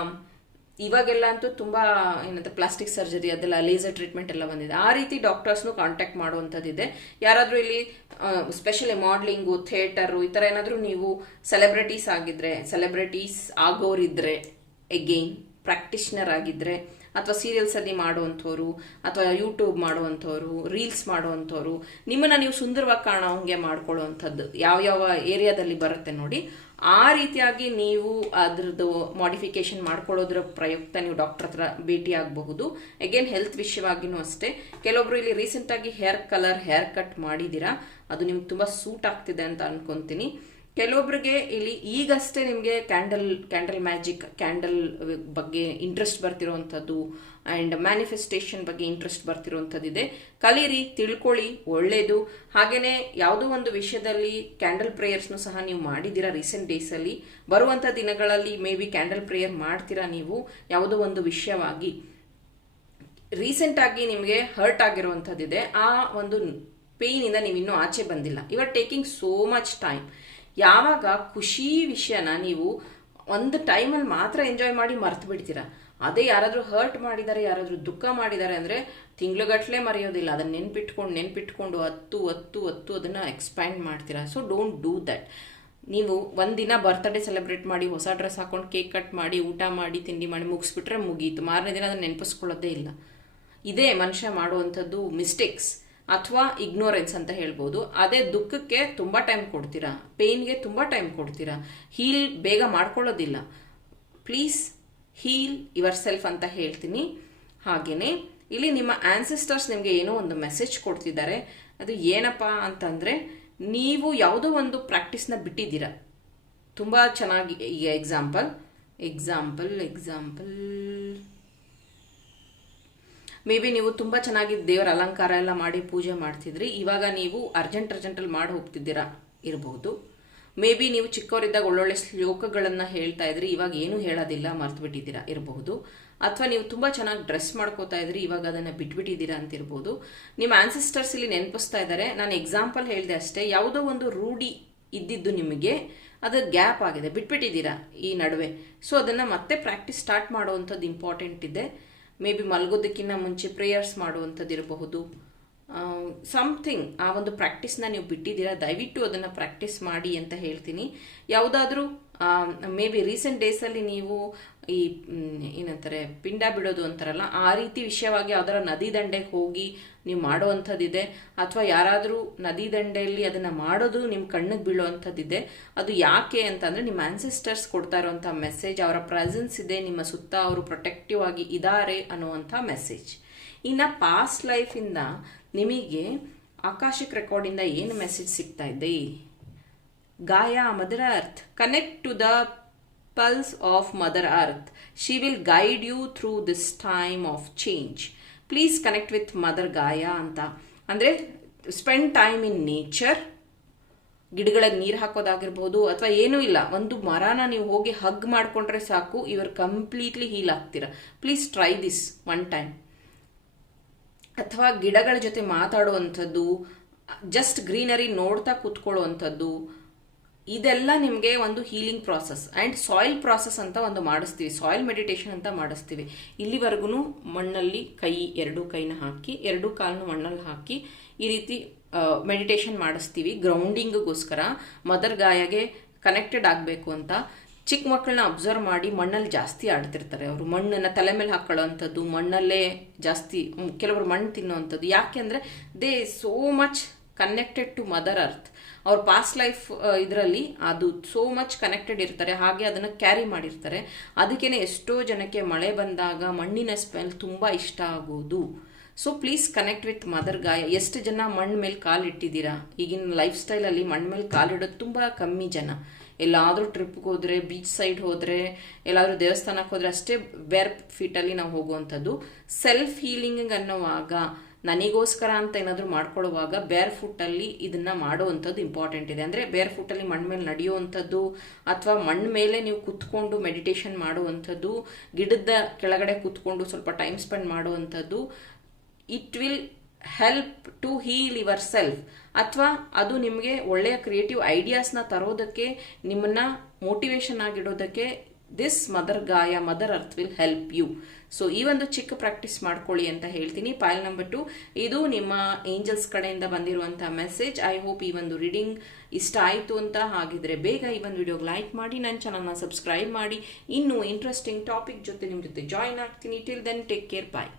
ಇವಾಗೆಲ್ಲ ಅಂತೂ ತುಂಬ ಏನಂತ ಪ್ಲಾಸ್ಟಿಕ್ ಸರ್ಜರಿ, ಅದೆಲ್ಲ ಲೇಸರ್ ಟ್ರೀಟ್ಮೆಂಟ್ ಎಲ್ಲ ಬಂದಿದೆ. ಆ ರೀತಿ ಡಾಕ್ಟರ್ಸ್ನು ಕಾಂಟ್ಯಾಕ್ಟ್ ಮಾಡುವಂಥದ್ದಿದೆ. ಯಾರಾದರೂ ಇಲ್ಲಿ ಸ್ಪೆಷಲಿ ಮಾಡ್ಲಿಂಗು ಥಿಯೇಟರು ಈ ಥರ ಏನಾದರೂ ನೀವು ಸೆಲೆಬ್ರಿಟೀಸ್ ಆಗಿದ್ರೆ ಸೆಲೆಬ್ರಿಟೀಸ್ ಆಗೋರಿದ್ರೆ ಎಗೈನ್ ಪ್ರಾಕ್ಟಿಷನರ್ ಆಗಿದ್ರೆ, ಅಥವಾ ಸೀರಿಯಲ್ಸಲ್ಲಿ ಮಾಡುವಂಥವ್ರು, ಅಥವಾ ಯೂಟ್ಯೂಬ್ ಮಾಡುವಂಥವ್ರು ರೀಲ್ಸ್ ಮಾಡುವಂಥವ್ರು, ನಿಮ್ಮನ್ನು ನೀವು ಸುಂದರವಾಗಿ ಕಾಣೋ ಹಂಗೆ ಮಾಡ್ಕೊಳ್ಳೋವಂಥದ್ದು ಯಾವ ಯಾವ ಏರಿಯಾದಲ್ಲಿ ಬರುತ್ತೆ ನೋಡಿ. ಆ ರೀತಿಯಾಗಿ ನೀವು ಅದ್ರದ್ದು ಮಾಡಿಫಿಕೇಶನ್ ಮಾಡ್ಕೊಳ್ಳೋದ್ರ ಪ್ರಯುಕ್ತ ನೀವು ಡಾಕ್ಟರ್ ಹತ್ರ ಭೇಟಿ ಆಗಬಹುದು. ಅಗೇನ್ ಹೆಲ್ತ್ ವಿಷಯವಾಗಿನೂ ಅಷ್ಟೇ. ಕೆಲವೊಬ್ರು ಇಲ್ಲಿ ರೀಸೆಂಟಾಗಿ ಹೇರ್ ಕಲರ್ ಹೇರ್ ಕಟ್ ಮಾಡಿದ್ದೀರಾ? ಅದು ನಿಮ್ಗೆ ತುಂಬ ಸೂಟ್ ಆಗ್ತಿದೆ ಅಂತ ಅನ್ಕೊಂತೀನಿ. ಕೆಲವೊಬ್ಬರಿಗೆ ಇಲ್ಲಿ ಈಗಷ್ಟೇ ನಿಮಗೆ ಕ್ಯಾಂಡಲ್ ಕ್ಯಾಂಡಲ್ ಮ್ಯಾಜಿಕ್ ಕ್ಯಾಂಡಲ್ ಬಗ್ಗೆ ಇಂಟ್ರೆಸ್ಟ್ ಬರ್ತಿರೋವಂಥದ್ದು ಆ್ಯಂಡ್ ಮ್ಯಾನಿಫೆಸ್ಟೇಷನ್ ಬಗ್ಗೆ ಇಂಟ್ರೆಸ್ಟ್ ಬರ್ತಿರೋವಂಥದ್ದಿದೆ ಕಲೀರಿ, ತಿಳ್ಕೊಳ್ಳಿ ಒಳ್ಳೆಯದು ಹಾಗೆಯೇ ಯಾವುದೋ ಒಂದು ವಿಷಯದಲ್ಲಿ ಕ್ಯಾಂಡಲ್ ಪ್ರೇಯರ್ಸ್ನು ಸಹ ನೀವು ಮಾಡಿದ್ದೀರಾ ರೀಸೆಂಟ್ ಡೇಸಲ್ಲಿ ಬರುವಂಥ ದಿನಗಳಲ್ಲಿ ಮೇ ಬಿ ಕ್ಯಾಂಡಲ್ ಪ್ರೇಯರ್ ಮಾಡ್ತೀರಾ ನೀವು? ಯಾವುದೋ ಒಂದು ವಿಷಯವಾಗಿ. ರೀಸೆಂಟಾಗಿ ನಿಮಗೆ ಹರ್ಟ್ ಆಗಿರುವಂಥದ್ದಿದೆ ಆ ಒಂದು ಪೇಯ್ನಿಂದ ನೀವು ಇನ್ನೂ ಆಚೆ ಬಂದಿಲ್ಲ. You are taking so much time ಯಾವಾಗ ಖುಷಿ ವಿಷಯನ ನೀವು ಒಂದು ಟೈಮಲ್ಲಿ ಮಾತ್ರ ಎಂಜಾಯ್ ಮಾಡಿ ಮರ್ತು ಬಿಡ್ತೀರಾ? ಅದೇ ಯಾರಾದರೂ ಹರ್ಟ್ ಮಾಡಿದ್ದಾರೆ, ಯಾರಾದರೂ ದುಃಖ ಮಾಡಿದ್ದಾರೆ ಅಂದರೆ ತಿಂಗ್ಳುಗಟ್ಟಲೆ ಮರೆಯೋದಿಲ್ಲ. ಅದನ್ನು ನೆನ್ಪಿಟ್ಕೊಂಡು ನೆನ್ಪಿಟ್ಕೊಂಡು ಹತ್ತು ಹತ್ತು ಹತ್ತು ಅದನ್ನು ಎಕ್ಸ್ಪ್ಯಾಂಡ್ ಮಾಡ್ತೀರಾ. ಸೊ ಡೋಂಟ್ ಡೂ ದಟ್ ನೀವು ಒಂದಿನ ಬರ್ತ್ಡೇ ಸೆಲೆಬ್ರೇಟ್ ಮಾಡಿ, ಹೊಸ ಡ್ರೆಸ್ ಹಾಕೊಂಡು ಕೇಕ್ ಕಟ್ ಮಾಡಿ, ಊಟ ಮಾಡಿ, ತಿಂಡಿ ಮಾಡಿ ಮುಗಿಸ್ಬಿಟ್ರೆ ಮುಗೀತು. ಮಾರನೇ ದಿನ ಅದನ್ನು ನೆನಪಿಸ್ಕೊಳ್ಳೋದೇ ಇಲ್ಲ. ಇದೇ ಮನುಷ್ಯ ಮಾಡುವಂಥದ್ದು ಮಿಸ್ಟೇಕ್ಸ್ ಅಥವಾ ಇಗ್ನೋರೆನ್ಸ್ ಅಂತ ಹೇಳ್ಬೋದು. ಅದೇ ದುಃಖಕ್ಕೆ ತುಂಬ ಟೈಮ್ ಕೊಡ್ತೀರಾ? ಪೇಯ್ನ್ಗೆ ತುಂಬ ಟೈಮ್ ಕೊಡ್ತೀರಾ? ಹೀಲ್ ಬೇಗ ಮಾಡ್ಕೊಳ್ಳೋದಿಲ್ಲ. ಪ್ಲೀಸ್ ಹೀಲ್ ಯುವರ್ ಸೆಲ್ಫ್ ಅಂತ ಹೇಳ್ತೀನಿ. ಹಾಗೆಯೇ ಇಲ್ಲಿ ನಿಮ್ಮ ಆನ್ಸೆಸ್ಟರ್ಸ್ ನಿಮಗೆ ಏನೋ ಒಂದು ಮೆಸೇಜ್ ಕೊಡ್ತಿದ್ದಾರೆ. ಅದು ಏನಪ್ಪ ಅಂತಂದರೆ, ನೀವು ಯಾವುದೋ ಒಂದು ಪ್ರಾಕ್ಟೀಸ್ನ ಬಿಟ್ಟಿದ್ದೀರಾ. ತುಂಬ ಚೆನ್ನಾಗಿ, ಈಗ example example example may be ನೀವು ತುಂಬ ಚೆನ್ನಾಗಿ ದೇವರ ಅಲಂಕಾರ ಎಲ್ಲ ಮಾಡಿ ಪೂಜೆ ಮಾಡ್ತಿದ್ರಿ. ಇವಾಗ ನೀವು ಅರ್ಜೆಂಟ್ ಅರ್ಜೆಂಟಲ್ಲಿ ಮಾಡಿ ಹೋಗ್ತಿದ್ದೀರಾ? ಇರಬಹುದು ಮೇ ಬಿ ನೀವು ಚಿಕ್ಕವರಿದ್ದಾಗ ಒಳ್ಳೊಳ್ಳೆ ಶ್ಲೋಕಗಳನ್ನು ಹೇಳ್ತಾ ಇದ್ರಿ. ಇವಾಗ ಏನು ಹೇಳೋದಿಲ್ಲ, ಮರ್ತು ಬಿಟ್ಟಿದ್ದೀರಾ? ಇರಬಹುದು ಅಥವಾ ನೀವು ತುಂಬ ಚೆನ್ನಾಗಿ ಡ್ರೆಸ್ ಮಾಡ್ಕೋತಾ ಇದ್ರಿ. ಇವಾಗ ಅದನ್ನು ಬಿಟ್ಬಿಟ್ಟಿದ್ದೀರಾ ಅಂತ ಇರ್ಬೋದು. ನಿಮ್ಮ ಆನ್ಸಿಸ್ಟರ್ಸ್ ಇಲ್ಲಿ ನೆನಪಿಸ್ತಾ ಇದ್ದಾರೆ ನಾನು ಎಕ್ಸಾಂಪಲ್ ಹೇಳಿದೆ ಅಷ್ಟೇ. ಯಾವುದೋ ಒಂದು ರೂಢಿ ಇದ್ದಿದ್ದು ನಿಮಗೆ, ಅದು ಗ್ಯಾಪ್ ಆಗಿದೆ. ಬಿಟ್ಬಿಟ್ಟಿದ್ದೀರಾ ಈ ನಡುವೆ? ಸೊ ಅದನ್ನು ಮತ್ತೆ ಪ್ರಾಕ್ಟೀಸ್ ಸ್ಟಾರ್ಟ್ ಮಾಡುವಂಥದ್ದು ಇಂಪಾರ್ಟೆಂಟ್ ಇದೆ. ಮೇ ಬಿ ಮಲಗೋದಕ್ಕಿಂತ ಮುಂಚೆ ಪ್ರೇಯರ್ಸ್ ಮಾಡುವಂಥದ್ದು ಇರಬಹುದು ಸಮಥಿಂಗ್ ಆ ಒಂದು ಪ್ರಾಕ್ಟೀಸ್ನ ನೀವು ಬಿಟ್ಟಿದ್ದೀರಾ, ದಯವಿಟ್ಟು ಅದನ್ನು ಪ್ರಾಕ್ಟೀಸ್ ಮಾಡಿ ಅಂತ ಹೇಳ್ತೀನಿ. ಯಾವುದಾದ್ರೂ ಮೇ ಬಿ ರೀಸೆಂಟ್ ಡೇಸಲ್ಲಿ ನೀವು ಈ ಏನಂತಾರೆ, ಪಿಂಡ ಬಿಡೋದು ಅಂತಾರಲ್ಲ, ಆ ರೀತಿ ವಿಷಯವಾಗಿ ಯಾವ್ದಾರ ನದಿ ದಂಡೆಗೆ ಹೋಗಿ ನೀವು ಮಾಡುವಂಥದ್ದಿದೆ, ಅಥವಾ ಯಾರಾದರೂ ನದಿ ದಂಡೆಯಲ್ಲಿ ಅದನ್ನು ಮಾಡೋದು ನಿಮ್ಮ ಕಣ್ಣಿಗೆ ಬೀಳುವಂಥದ್ದಿದೆ, ಅದು ಯಾಕೆ ಅಂತಂದರೆ ನಿಮ್ಮ ಆ್ಯನ್ಸೆಸ್ಟರ್ಸ್ ಕೊಡ್ತಾ ಇರುವಂಥ ಮೆಸೇಜ್ ಅವರ ಪ್ರೆಸೆನ್ಸ್ ಇದೆ, ನಿಮ್ಮ ಸುತ್ತ ಅವರು ಪ್ರೊಟೆಕ್ಟಿವ್ ಆಗಿ ಇದ್ದಾರೆ ಅನ್ನುವಂಥ ಮೆಸೇಜ್ ಇನ್ನು ಪಾಸ್ಟ್ ಲೈಫಿಂದ ನಿಮಗೆ ಆಕಾಶಿಕ್ ರೆಕಾರ್ಡಿಂದ ಏನು ಮೆಸೇಜ್ ಸಿಗ್ತಾ ಇದೆ? Gaia, mother earth connect to the pulse of mother Earth. She will guide you through this time of change please connect with mother Gaia ಅಂತ ಅಂದರೆ ಸ್ಪೆಂಡ್ ಟೈಮ್ ಇನ್ ನೇಚರ್ ಗಿಡಗಳಿಗೆ ನೀರು ಹಾಕೋದಾಗಿರ್ಬೋದು ಅಥವಾ ಏನೂ ಇಲ್ಲ. ಒಂದು ಮರನ ನೀವು ಹೋಗಿ ಹಗ್ ಮಾಡಿಕೊಂಡ್ರೆ ಸಾಕು. ಇವರು completely heal ಆಗ್ತೀರ. Please try this one time ಅಥವಾ ಗಿಡಗಳ ಜೊತೆ ಮಾತಾಡುವಂಥದ್ದು ಜಸ್ಟ್ ಗ್ರೀನರಿ ನೋಡ್ತಾ ಕೂತ್ಕೊಳ್ಳುವಂಥದ್ದು ಇದೆಲ್ಲ ನಿಮಗೆ ಒಂದು healing process and soil process ಅಂತ ಒಂದು ಮಾಡಿಸ್ತೀವಿ. ಸಾಯಿಲ್ ಮೆಡಿಟೇಷನ್ ಅಂತ ಮಾಡಿಸ್ತೀವಿ. ಇಲ್ಲಿವರೆಗೂ ಮಣ್ಣಲ್ಲಿ ಕೈ, ಎರಡು ಕೈನ ಹಾಕಿ, ಎರಡು ಕಾಲನ್ನು ಮಣ್ಣಲ್ಲಿ ಹಾಕಿ ಈ ರೀತಿ ಮೆಡಿಟೇಷನ್ ಮಾಡಿಸ್ತೀವಿ. ಗ್ರೌಂಡಿಂಗ್ಗೋಸ್ಕರ ಮದರ್ ಗಾಯಗೆ ಕನೆಕ್ಟೆಡ್ ಆಗಬೇಕು ಅಂತ ಚಿಕ್ಕ ಮಕ್ಕಳನ್ನ ಅಬ್ಸರ್ವ್ ಮಾಡಿ ಮಣ್ಣಲ್ಲಿ ಜಾಸ್ತಿ ಆಡ್ತಿರ್ತಾರೆ ಅವರು. ಮಣ್ಣನ್ನು ತಲೆ ಮೇಲೆ ಹಾಕೊಳ್ಳೋವಂಥದ್ದು, ಮಣ್ಣಲ್ಲೇ ಜಾಸ್ತಿ ಕೆಲವರು ಮಣ್ಣು ತಿನ್ನೋವಂಥದ್ದು. ಯಾಕೆ ಅಂದರೆ they so much connected to mother earth ಅವ್ರ ಪಾಸ್ಟ್ ಲೈಫ್ ಇದರಲ್ಲಿ ಅದು ಸೋ ಮಚ್ ಕನೆಕ್ಟೆಡ್ ಇರ್ತಾರೆ, ಹಾಗೆ ಅದನ್ನು ಕ್ಯಾರಿ ಮಾಡಿರ್ತಾರೆ. ಅದಕ್ಕೇನೆ ಎಷ್ಟೋ ಜನಕ್ಕೆ ಮಳೆ ಬಂದಾಗ ಮಣ್ಣಿನ ಸ್ಮೆಲ್ ತುಂಬ ಇಷ್ಟ ಆಗೋದು. So please connect with mother Gaia ಎಷ್ಟು ಜನ ಮಣ್ಣು ಮೇಲೆ ಕಾಲಿಟ್ಟಿದ್ದೀರಾ ಈಗಿನ ಲೈಫ್ ಸ್ಟೈಲಲ್ಲಿ ಮಣ್ಣು ಮೇಲೆ ಕಾಲಿಡೋದು ತುಂಬ ಕಮ್ಮಿ ಜನ. ಎಲ್ಲಾದರೂ ಟ್ರಿಪ್ಗೆ ಹೋದರೆ ಬೀಚ್ ಸೈಡ್ ಹೋದರೆ, ಎಲ್ಲಾದರೂ ದೇವಸ್ಥಾನಕ್ಕೆ ಹೋದರೆ ಅಷ್ಟೇ ಬೇರ್ ಫೀಟಲ್ಲಿ ನಾವು ಹೋಗುವಂಥದ್ದು. ಸೆಲ್ಫ್ ಹೀಲಿಂಗ್ ಅನ್ನೋವಾಗ ನನಗೋಸ್ಕರ ಅಂತ ಏನಾದರೂ ಮಾಡ್ಕೊಳ್ಳುವಾಗ ಬೇರ್ ಫುಟ್ಟಲ್ಲಿ ಇದನ್ನ ಮಾಡುವಂಥದ್ದು ಇಂಪಾರ್ಟೆಂಟ್ ಇದೆ. ಅಂದರೆ ಬೇರ್ ಫುಟ್ಟಲ್ಲಿ ಮಣ್ಣು ಮೇಲೆ ನಡೆಯುವಂಥದ್ದು ಅಥವಾ ಮಣ್ಣು ಮೇಲೆ ನೀವು ಕುತ್ಕೊಂಡು ಮೆಡಿಟೇಷನ್ ಮಾಡುವಂಥದ್ದು, ಗಿಡದ ಕೆಳಗಡೆ ಕುತ್ಕೊಂಡು ಸ್ವಲ್ಪ ಟೈಮ್ ಸ್ಪೆಂಡ್ ಮಾಡುವಂಥದ್ದು it will help to heal yourself ಅಥವಾ ಅದು ನಿಮಗೆ ಒಳ್ಳೆಯ ಕ್ರಿಯೇಟಿವ್ ಐಡಿಯಾಸ್ನ ತರೋದಕ್ಕೆ, ನಿಮ್ಮನ್ನ motivation ಆಗಿಡೋದಕ್ಕೆ this mother Gaia mother earth will help you so ಈ ಒಂದು ಚಿಕ್ಕ ಪ್ರಾಕ್ಟೀಸ್ ಮಾಡ್ಕೊಳ್ಳಿ ಅಂತ ಹೇಳ್ತೀನಿ. ಪಾಯಲ್ ನಂಬರ್ ಟು ಇದು ನಿಮ್ಮ ಏಂಜಲ್ಸ್ ಕಡೆಯಿಂದ ಬಂದಿರುವಂತಹ ಮೆಸೇಜ್ ಐ ಹೋಪ್ ಈ ಒಂದು ರೀಡಿಂಗ್ ಇಷ್ಟ ಆಯಿತು ಅಂತ. ಹಾಗಿದ್ರೆ ಬೇಗ ಈ ಒಂದು ವಿಡಿಯೋಗೆ ಲೈಕ್ ಮಾಡಿ, ನನ್ನ ಚಾನಲ್ನ ಸಬ್ಸ್ಕ್ರೈಬ್ ಮಾಡಿ. ಇನ್ನೂ ಇಂಟ್ರೆಸ್ಟಿಂಗ್ ಟಾಪಿಕ್ ಜೊತೆ ನಿಮ್ಮ ಜೊತೆ ಜಾಯಿನ್ ಆಗ್ತೀನಿ. Till then take care bye